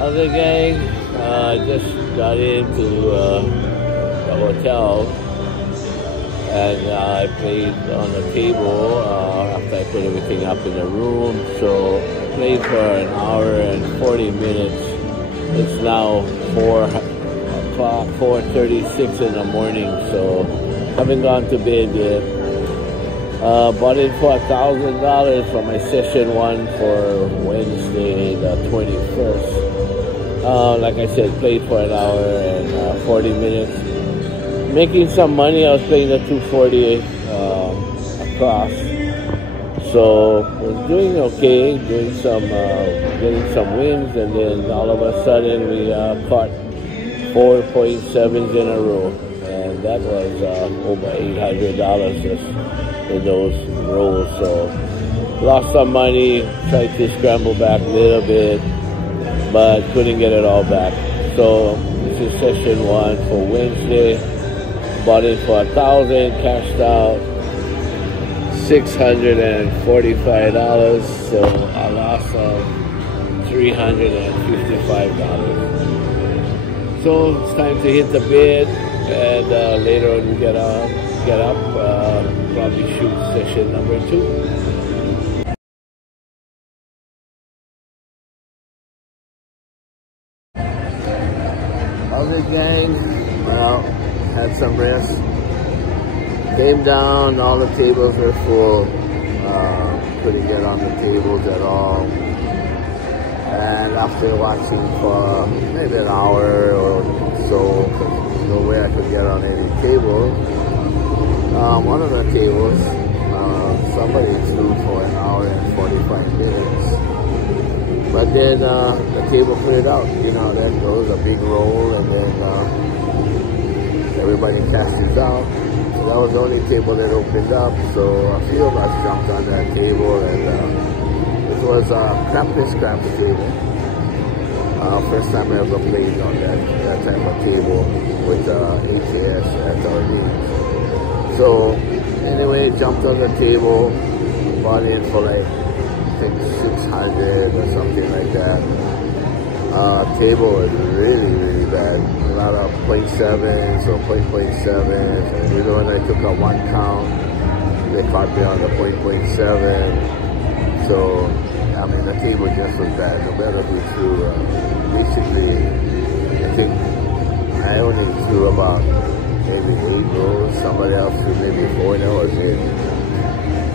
Other gang, just got into the hotel and I played on the table after I put everything up in the room. So I played for an hour and 40 minutes. It's now 4 o'clock, 4:36 in the morning, so haven't gone to bed yet. Bought in for $1,000 for my session 1 for Wednesday the 21st. Like I said, played for an hour and 40 minutes. Making some money. I was playing the 240 across. So was doing okay, doing some, getting some wins, and then all of a sudden we caught 4.7s in a row, and that was over $800 just in those rolls. So lost some money, tried to scramble back a little bit, but couldn't get it all back. So this is session 1 for Wednesday. Bought it for $1,000, cashed out $645. So I lost $355. So it's time to hit the bed, and later on we get up, probably shoot session number 2. Other gang, well, had some rest. Came down, all the tables were full. Couldn't get on the tables at all. And after watching for maybe an hour or so, no way I could get on any table. One of the tables, somebody threw for an hour and 45 minutes. But then the table cleared out. You know, that goes a big roll, and then everybody cashes out. So that was the only table that opened up. So a few of us jumped on that table, and it was a Crapless Craps table. First time I ever played on that type of table with HAS at our games. So anyway, jumped on the table, bought in for like I think 600 or something like that. Table was really bad. A lot of 0.7s or 0.7s. And even when I took a 1 count, they caught me on the 0.7. So I mean, the table just was bad. No matter who threw, basically, I think I only threw about maybe 8 rolls. Somebody else threw maybe 4. That was it.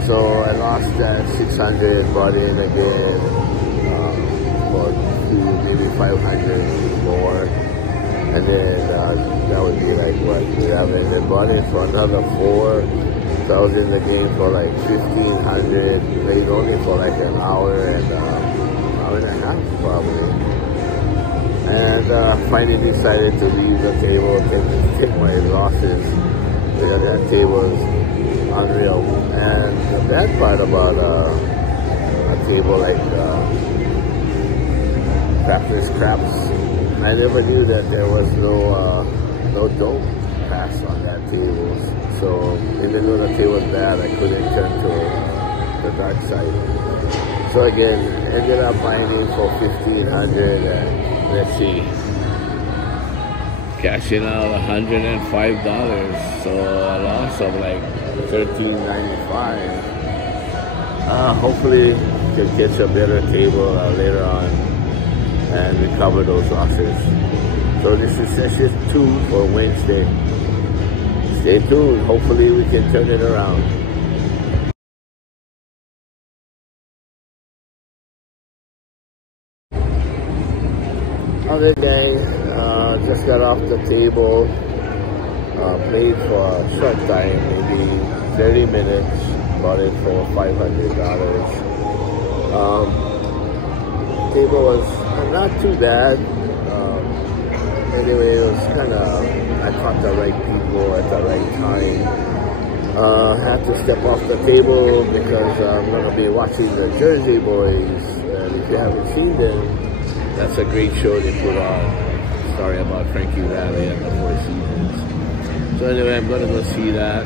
So I lost that 600, bought in again for 2, maybe 500 more, and then that would be like what, 11. Then bought in for another 4. So I was in the game for like 1,500. Played only for like an hour and a half probably. And finally decided to leave the table, take my losses, because that table was unreal. And the bad part about a table like Crapless Craps, I never knew that there was no dope pass on that table. So even though the table was bad, I couldn't turn to the dark side. So again, ended up buying in for 1,500, and let's see, cashing out $105. So a loss of like $13.95. Hopefully could catch a better table later on and recover those losses. So this is session 2 for Wednesday. Stay tuned. Hopefully we can turn it around. Other gang, just got off the table. Played for a short time, maybe 30 minutes. Bought it for $500. Table was not too bad. Anyway, it was kind of, I caught the right people at the right time. Had to step off the table because I'm going to be watching the Jersey Boys. And if you haven't seen them, that's a great show they put on. Story about Frankie Valli and the Four Seasons. So anyway, I'm going to go see that.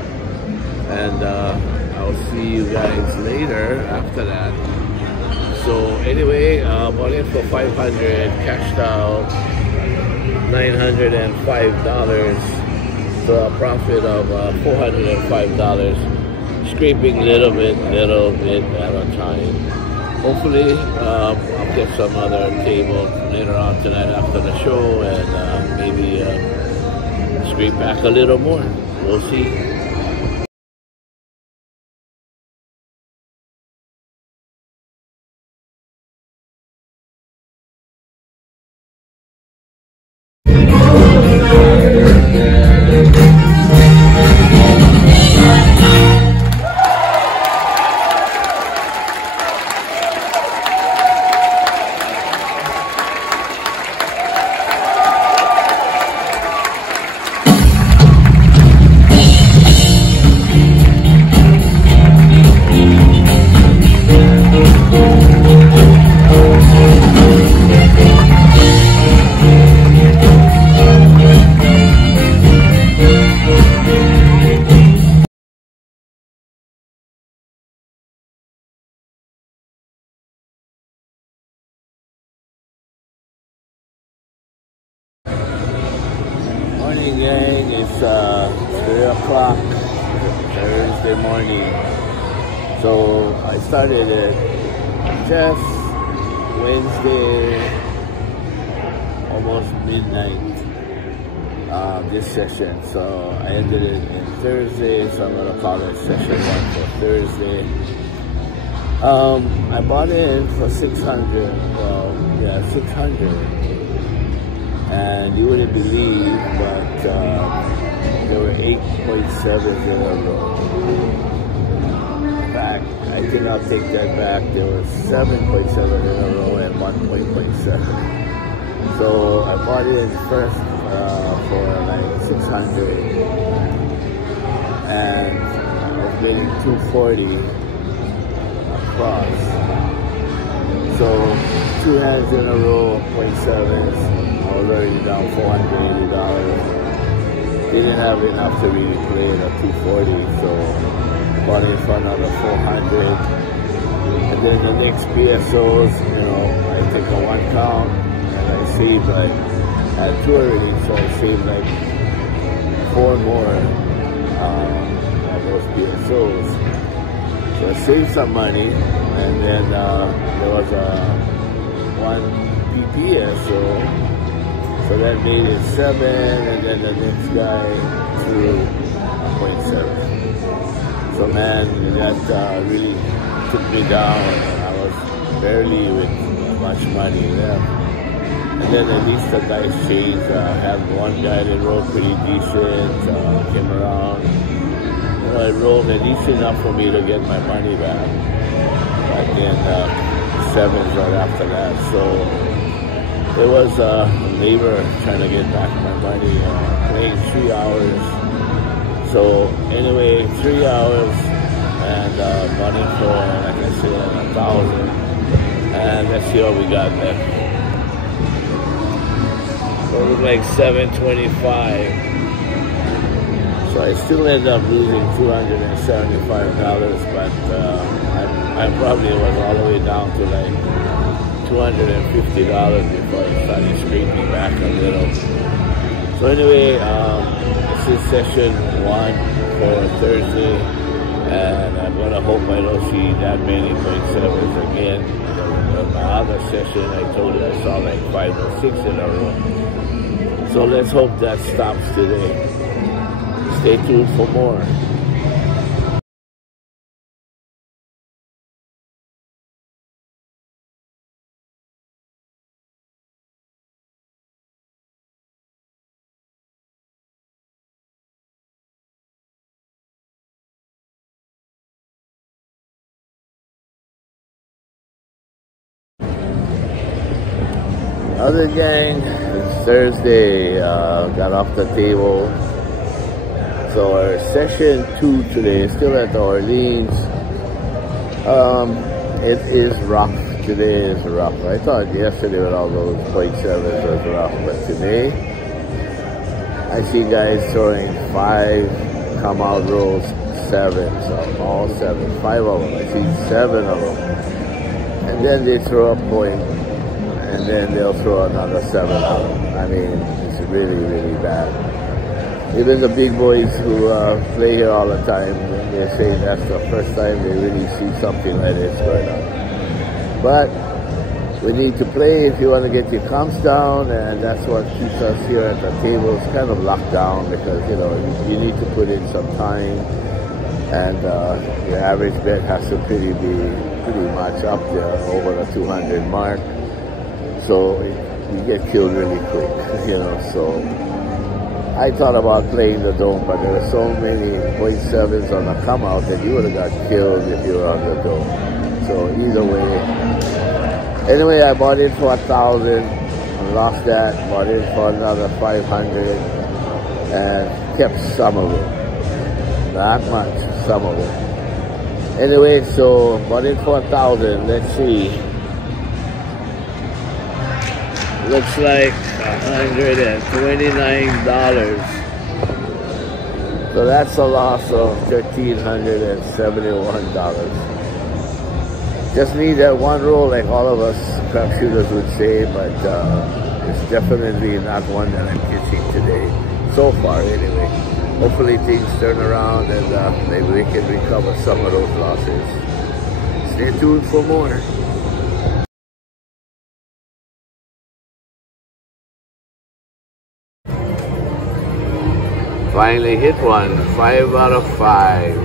And I'll see you guys later after that. So anyway, bought it for $500, cashed out $905, so a profit of $405, scraping little bit at a time. Hopefully I'll get some other table later on tonight after the show, and maybe scrape back a little more. We'll see. Morning, gang. It's 3 o'clock Thursday morning. So I started it just Wednesday, almost midnight, this session. So I ended it in Thursday, so I'm gonna call it session 1 for Thursday. I bought it for 600. Well, yeah, 600. And you wouldn't believe, but there were 8.7s in a row. In fact, I cannot take that back. There was 7.7 in a row and 1.7. So I bought it first for like 600, and I was getting 240 across. So 2 hands in a row, 0.7s. I was already down $480. Didn't have enough to really play it at 240, so bought it for another 400. And then the next PSOs, you know, I take a 1 count and I save like, I had 2 already, so I saved like 4 more of those PSOs. So I saved some money, and then there was a 1 PPSO. So that made it 7, and then the next guy threw 0.7. So man, that really took me down. I was barely with much money left. And then at least the dice changed. I had one guy that rolled pretty decent, came around. You know, it rolled at least enough for me to get my money back. But then 7s right after that. So it was labor trying to get back my money, playing 3 hours. So anyway, 3 hours, and money for, like I said, 1,000. And let's see what we got left. So it was like 725. So I still end up losing $275, but I probably was all the way down to like $250 before I started scraping back a little. So anyway, this is session 1 for Thursday, and I'm gonna hope I don't see that many 0.7s again. My other session, I told you I saw like 5 or 6 in a row. So let's hope that stops today. Stay tuned for more. Other gang, it's Thursday, got off the table. So our session 2 today is still at the Orleans. It is rough. Today is rough. I thought yesterday with all those 0.7s was rough, but today I see guys throwing 5 come out rolls, 7s, so all 7, 5 of them. I see 7 of them. And then they throw a point, and then they'll throw another 7 out. I mean, it's really, really bad. Even the big boys who play here all the time, they say that's the first time they really see something like this going on. But we need to play if you want to get your comps down, and that's what keeps us here at the table. It's kind of locked down because, you know, you need to put in some time, and your average bet has to be pretty much up there over the 200 mark. So you get killed really quick, you know. So I thought about playing the dome, but there were so many 0.7s on the come out that you would have got killed if you were on the dome. So either way. Anyway, I bought in for 1,000, lost that, bought in for another 500, and kept some of it. Not much, some of it. Anyway, so bought in for 1,000. Let's see. Looks like $129. So that's a loss of $1,371. Just need that one roll, like all of us crapshooters would say, but it's definitely not one that I'm catching today. So far, anyway. Hopefully things turn around and maybe we can recover some of those losses. Stay tuned for more. Finally hit one, 5 out of 5.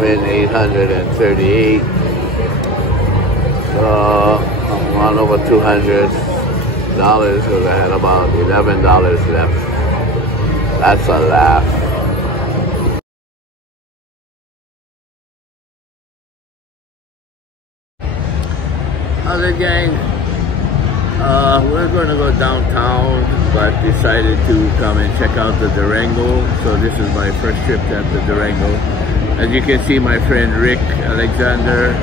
Win 838. So I'm on over $200 because I had about $11 left. That's a laugh. How's it, gang? We're going to go downtown, but decided to come and check out the Durango. So this is my first trip at the Durango. As you can see, my friend Rick Alexander,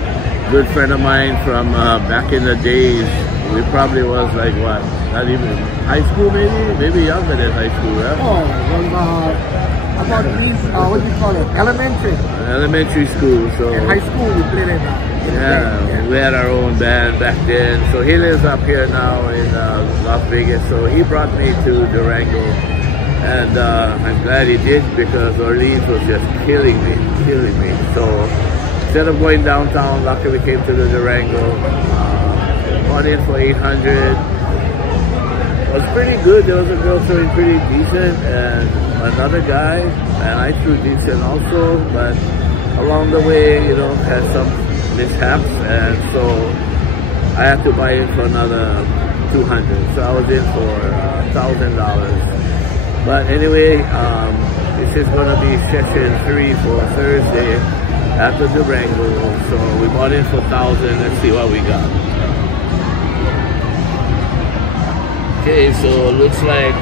good friend of mine from back in the days. We probably was like what? Not even high school, maybe younger than high school, right? Oh, about what do you call it? Elementary. Elementary school. So in high school, we played in yeah, we had our own band back then. So he lives up here now in Las Vegas. So he brought me to Durango, and I'm glad he did because Orleans was just killing me. So instead of going downtown, luckily we came to the Durango. Bought in for 800. It was pretty good. There was a girl throwing pretty decent, and another guy, and I threw decent also. But along the way, you know, had some mishaps, and so I had to buy in for another 200. So I was in for $1,000. But anyway, this is going to be session 3 for Thursday at the Durango. So we bought in for 1,000. Let's see what we got. Okay, so it looks like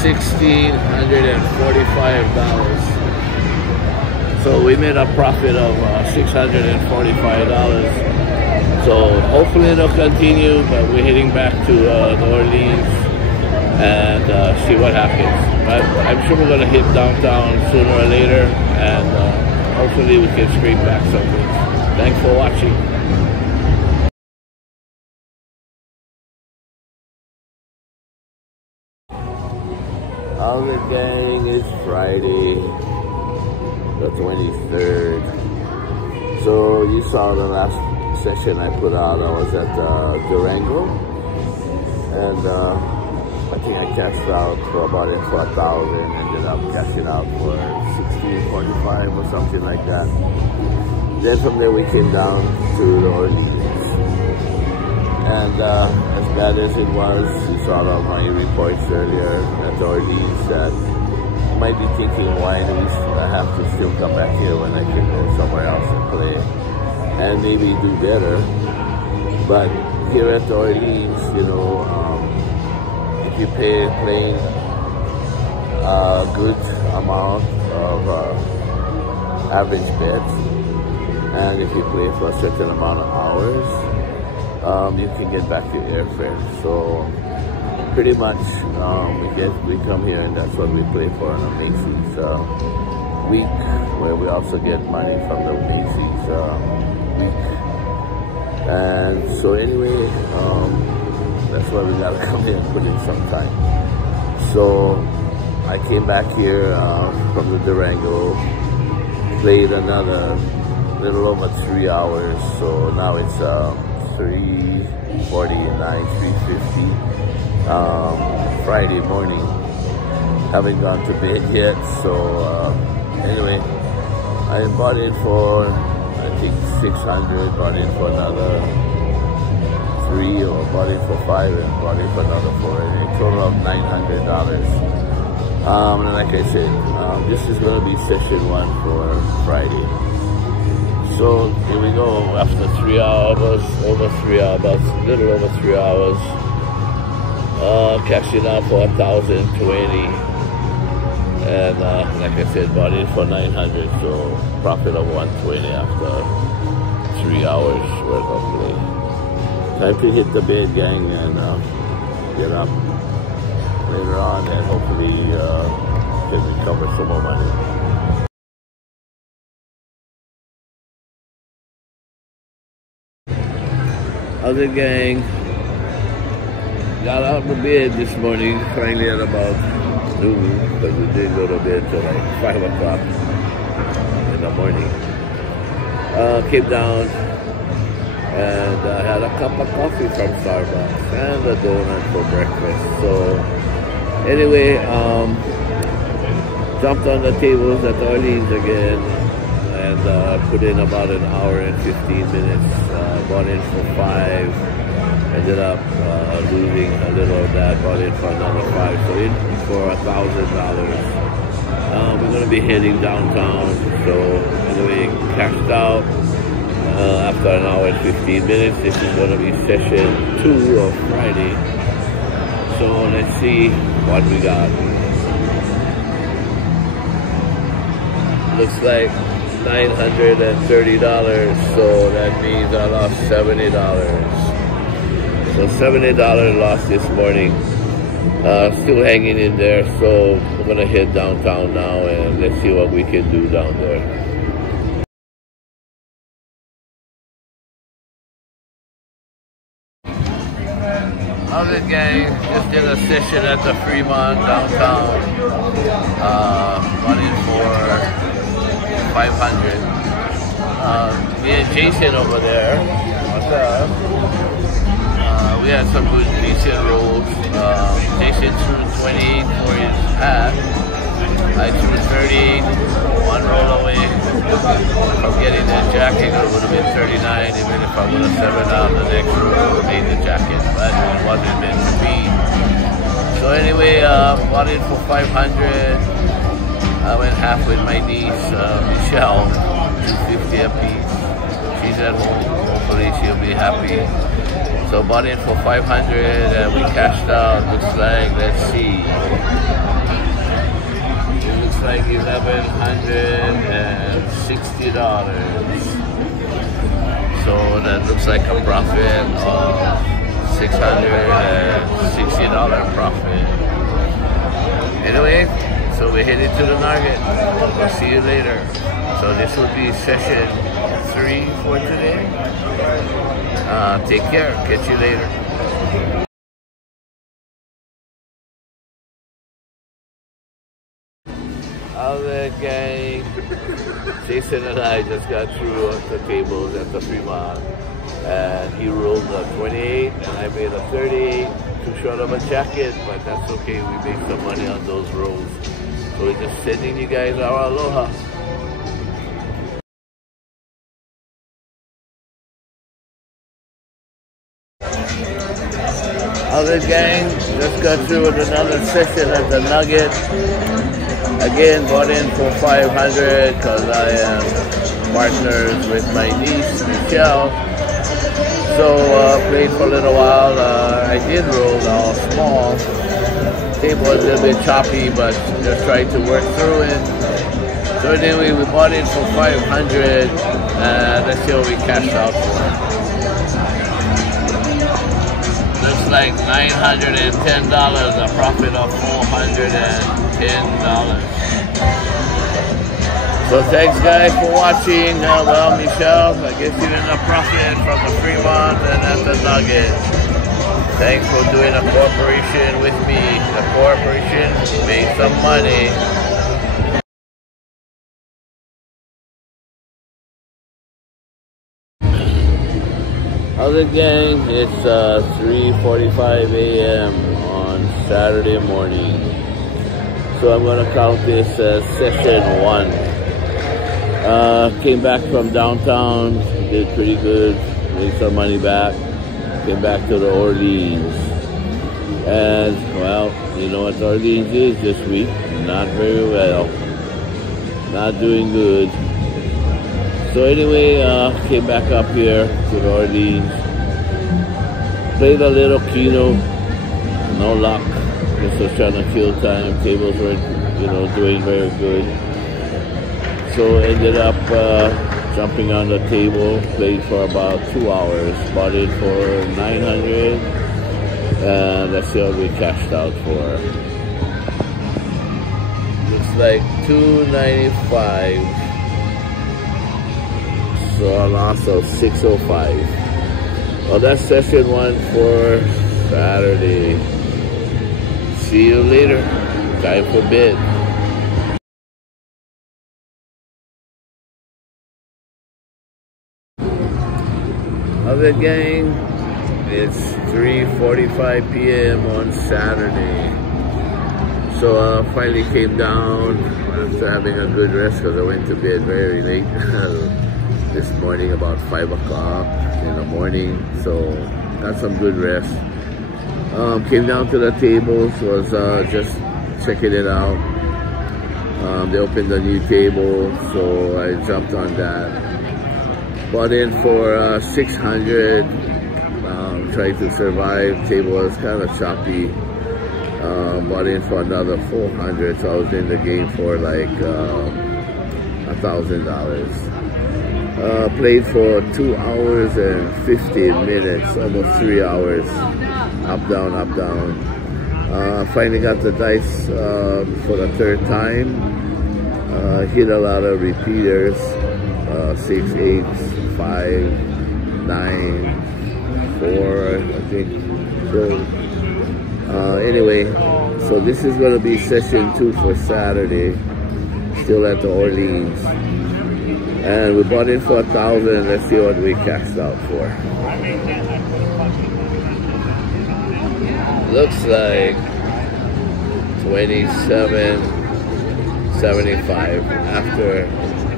$1,645. So we made a profit of $645. So hopefully it'll continue, but we're heading back to New Orleans and see what happens. But I'm sure we're gonna hit downtown sooner or later, and hopefully we can scrape back something. Thanks for watching. How's it, gang? It's Friday, the 23rd. So you saw the last session I put out. I was at Durango, and I think I cashed out for about it for 1,000. Ended up cashing out for 1645 or something like that. Then from there we came down to the Orleans. And as bad as it was, you saw on my reports earlier at the Orleans that you might be thinking, why do I have to still come back here when I can go somewhere else and play and maybe do better? But here at the Orleans, you know, if you playing a good amount of average bets, and if you play for a certain amount of hours, you can get back your airfare. So pretty much we come here and that's what we play for on a Macy's week, where we also get money from the Macy's week. And so anyway, that's why we gotta come here and put in some time. So I came back here from the Durango, played another little over 3 hours. So now it's 3:49, 3:50 Friday morning. Haven't gone to bed yet. So anyway, I bought in for I think 600, bought in for another 3, or bought in for 5 and bought in for another 4, and a total of $900. And like I said, this is going to be session 1 for Friday. So here we go, after 3 hours, over 3 hours, little over 3 hours, cashing out for 1,020. And like I said, bought in for 900, so profit of 120 after 3 hours worth of play. Time to hit the bed, gang, and get up later on, and hopefully can recover some more money. How's it, gang? Got out of bed this morning, finally at about noon, but we didn't go to bed till like 5 o'clock in the morning. Came down and had a cup of coffee from Starbucks and a donut for breakfast. So anyway, jumped on the tables at Orleans again and put in about an hour and 15 minutes. Bought in for 5. Ended up losing a little of that, bought in for another 5, so in for $1,000. We're going to be heading downtown, so anyway, cashed out after an hour and 15 minutes. This is going to be session 2 of Friday, so let's see what we got. Looks like $930, so that means I lost $70. So $70 lost this morning. Still hanging in there, so we're gonna head downtown now and let's see what we can do down there. How's it, gang? Just did a session at the Fremont downtown. Money for 500. Me and Jason over there. What's up? We had some good decent rolls. Jason threw 20 for his hat. I threw 30, 1 roll away from getting that jacket. It would have been 39, even if I would have 7 out the next roll, I would have made the jacket, but it wasn't meant to be. So anyway, bought it for 500. I went half with my niece, Michelle, 250 a piece. She's at home, hopefully she'll be happy. So bought in for 500 and we cashed out. Looks like, let's see. It looks like $1,160. So that looks like a profit of $660 profit. Anyway, so we're headed to the Nugget. We'll see you later. So this will be session 3 for today. Take care. Catch you later. How's it, gang? Jason and I just got through the tables at the Fremont, and he rolled a 28 and I made a 38. Too short of a jacket, but that's okay. We made some money on those rolls. So we're just sending you guys our aloha. Other gang, just got through with another session at the Nugget. Again, bought in for 500 because I am partners with my niece, Michelle. So played for a little while. I did roll all small. Table was a little bit choppy, but just tried to work through it. So anyway, we bought in for 500. Let's see what we cashed out for. Looks like $910, a profit of $410. So thanks guys for watching. Well, Michelle, I guess you're in a profit from the Fremont and at the Nugget. Thanks for doing a cooperation with me. The corporation made some money. How's it, gang? It's 3:45 a.m. on Saturday morning. So I'm gonna count this as session 1. Came back from downtown, did pretty good, made some money back. Came back to the Orleans. And well, you know what Orleans is this week? Not very well. Not doing good. So anyway, came back up here to the Orleans. Played a little Keno, no luck. Just was trying to kill time. Tables were, you know, doing very good. So ended up jumping on the table. Played for about 2 hours. Bought it for $900, and let's see what we cashed out for. Looks like $295. So a loss of $605. Well, that's session 1 for Saturday. See you later. Time for bed. How's it, gang? It's 3:45 p.m. on Saturday. So finally came down after having a good rest because I went to bed very late this morning, about 5 o'clock in the morning. So got some good rest. Came down to the tables, was just checking it out. They opened a new table, so I jumped on that. Bought in for 600. Tried to survive. Table was kind of choppy. Bought in for another 400, so I was in the game for like $1,000. Played for 2 hours and 15 minutes, almost 3 hours. Up, down, up, down. Finally got the dice for the 3rd time. Hit a lot of repeaters. 6, 8, 5, 9, 4, I think. So anyway, so this is going to be session 2 for Saturday. Still at the Orleans. And we bought in for 1,000. Let's see what we cashed out for. Looks like $27.75 after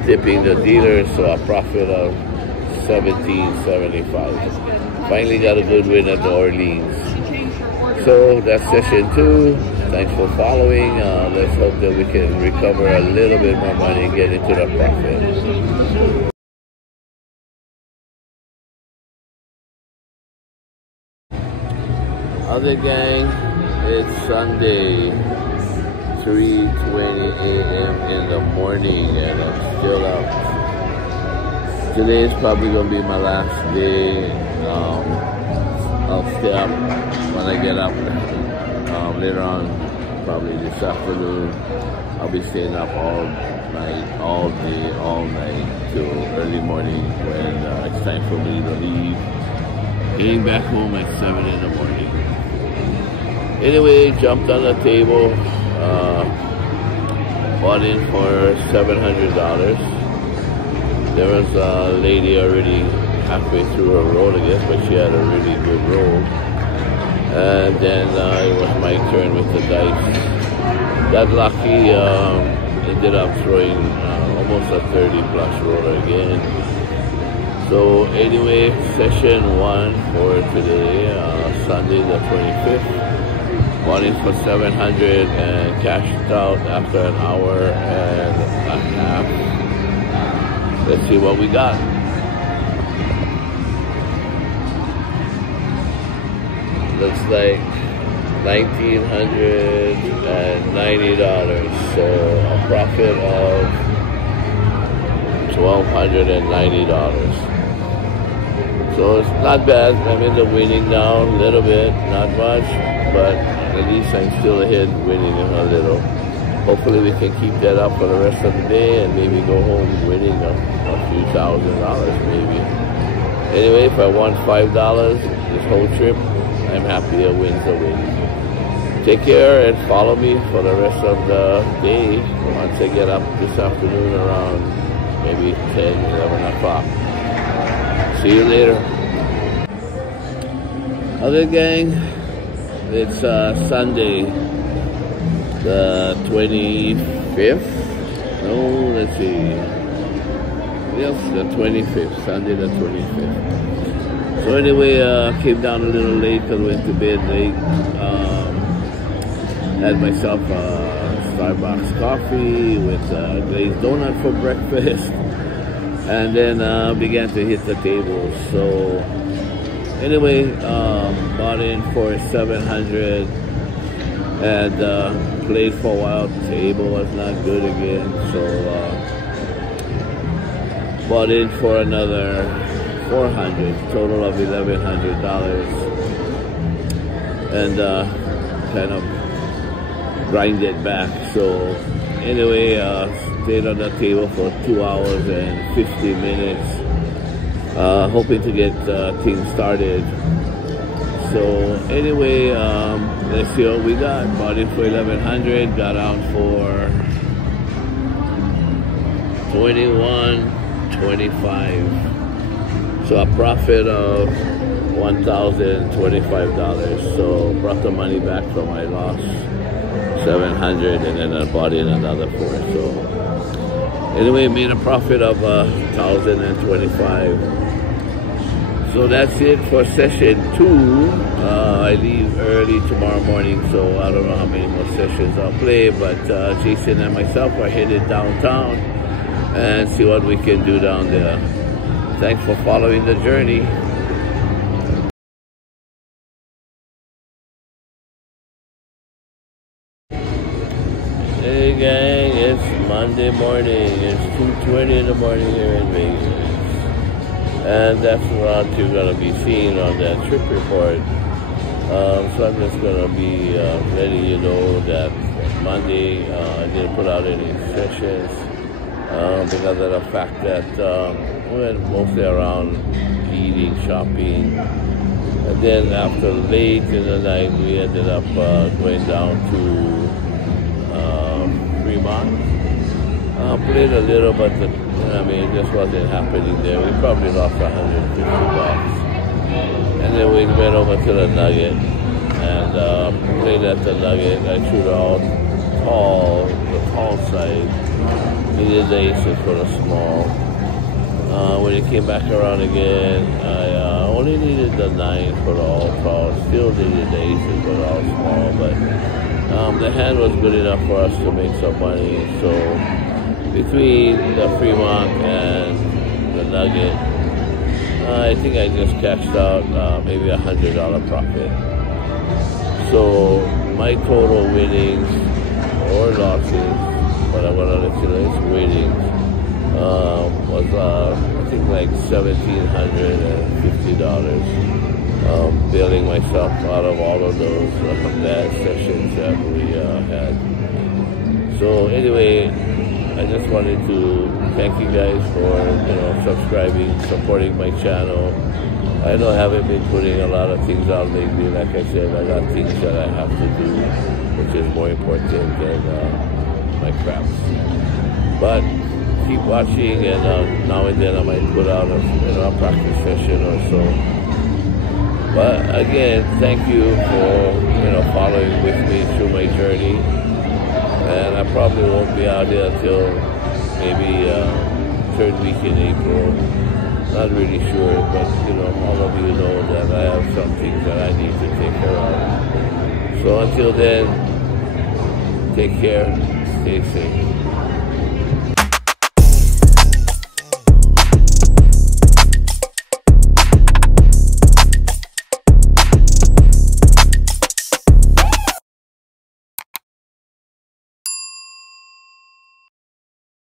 tipping the dealer, so a profit of $17.75. Finally got a good win at the Orleans. So that's session 2. Thanks for following. Let's hope that we can recover a little bit more money and get into the profit. Other gang, it's Sunday, 3:20 a.m. in the morning, and I'm still up. Today is probably going to be my last day. I'll stay up when I get up later on, probably this afternoon. I'll be staying up all night, all day, all night till early morning when it's time for me to leave. Getting back home at 7 in the morning. Anyway, jumped on the table, bought in for $700. There was a lady already halfway through her roll, I guess, but she had a really good roll. And then it was my turn with the dice. Got lucky, ended up throwing almost a 30+ roller again. So anyway, session 1 for today, Sunday the 25th. Bought in for 700 and cashed out after an hour and a half. Let's see what we got. Looks like $1,990, so a profit of $1,290. So it's not bad. I'm in the winning now a little bit, not much, but at least I'm still ahead, winning a little. hopefully we can keep that up for the rest of the day and maybe go home winning a few $1,000s maybe. Anyway, if I won $5 this whole trip, I'm happy. A win's a win. Take care and follow me for the rest of the day once I get up this afternoon around maybe 10, 11 o'clock. See you later. Okay, gang, it's Sunday, the 25th. No, let's see. Yes, the 25th, Sunday the 25th. So anyway, came down a little late because I went to bed late. Had myself a Starbucks coffee with glazed donut for breakfast, and then began to hit the table. So anyway, bought in for 700 and played for a while. The table was not good again, so bought in for another 400, total of $1,100, and kind of grind it back. So anyway, stayed on the table for 2 hours and 50 minutes, hoping to get things started. So anyway, let's see what we got. Bought it for 1,100, got out for 21.25. So a profit of $1,025. So brought the money back from my loss, 700, and then I bought in another 4. So anyway, made a profit of 1,025. So that's it for session 2. I leave early tomorrow morning, so I don't know how many more sessions I'll play, but Jason and myself are headed downtown and see what we can do down there. Thanks for following the journey. Hey gang, it's Monday morning. It's 2:20 in the morning here in Vegas. And that's what you're going to be seeing on that trip report. So I'm just going to be letting you know that Monday I didn't put out any sessions because of the fact that we went mostly around eating, shopping. And then after late in the night, we ended up going down to Fremont. Played a little, but it just wasn't happening there. We probably lost $150. And then we went over to the Nugget and played at the Nugget. I threw the tall side. Needed the aces for the small. When it came back around again, I only needed the 9 for the all tall. Still needed the aces for the all small, but the hand was good enough for us to make some money. So between the Fremont and the Nugget, I think I just cashed out maybe $100 profit. So my total winnings or losses, but I'm gonna let you know it's winnings, was I think like $1,750. Bailing myself out of all of those bad sessions that we had. So anyway, I just wanted to thank you guys for subscribing, supporting my channel. I know I haven't been putting a lot of things out lately. Like I said, I got things that I have to do, which is more important than my craps. But keep watching, and now and then I might put out a practice session or so. But again, thank you for following with me through my journey. And I probably won't be out here until maybe third week in April. Not really sure, but all of you know that I have some things that I need to take care of. So until then, take care, stay safe.